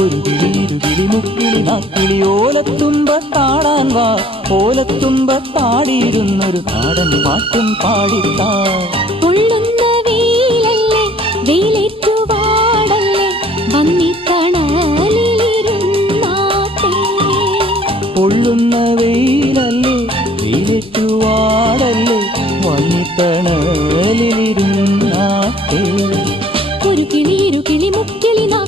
ഒരു കിളിയിരുകിളി മുക്കിളി നാക്കിളി ഓലത്തുമ്പത്താടാൻ വാ, ഓലത്തുമ്പത്താടിയിരുന്നൊരു നാടൻ പാട്ടും പാടിത്താ. പൊള്ളുന്ന വെയിലല്ലേ വെയിലേറ്റുവാടല്ലേ വന്നിത്തണലിരുന്നാട്ടെ. പൊള്ളുന്ന വെയിലല്ലേ വെയിലേറ്റുവാടല്ലേ വന്നിത്തണലിരുന്നാട്ടെ. ഒരു കിളിയിരു കിളി മുക്കിളി നാ